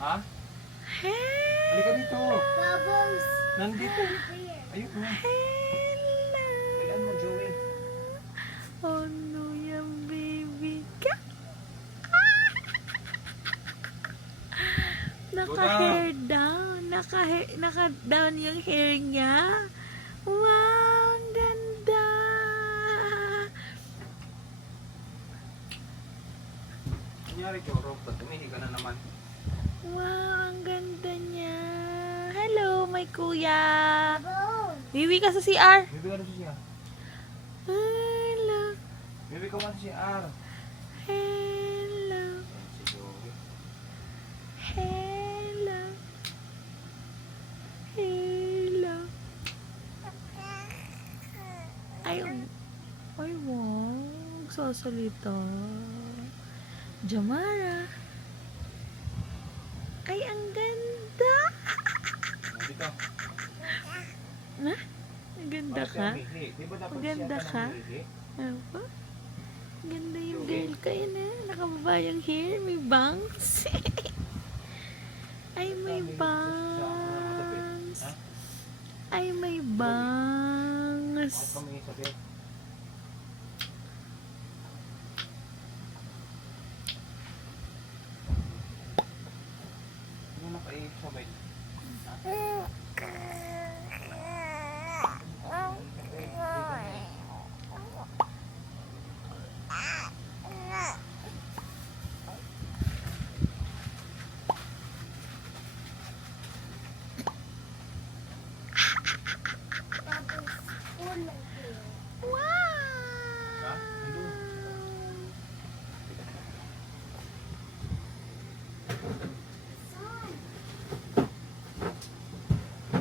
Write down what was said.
Ha? Halika dito. Bubbles. Nandito. Ayun mo. Hello. Kailan mo, Joey? Oh no, yung baby ka. Naka-hair down. Naka-down yung hair niya. Wow, ang ganda. Nangyari, Choro. Ba't tumihi ka na naman? Wow, ang ganda niya. Hello, my kuya. Wiwi ka sa CR. Bibi ka na siya. Hello. Bibi ka man si R. Hello. Ayan si Joey. Hello. Hello. Ay, ay, wow. Sasalita. Jamara. Ay, ang ganda. Nandito. Na? Ang ganda Bakit ka? umihi? Di ba dapat Maganda siya ka? umihi? Apa? Ganda yung girl ko yun eh. Nakababa yung hair. May bangs. Ay, may bangs. Ha? Ay, may Bakit bangs. kami sa bed? Ano nakaihip sa bed? Ha? Nandun.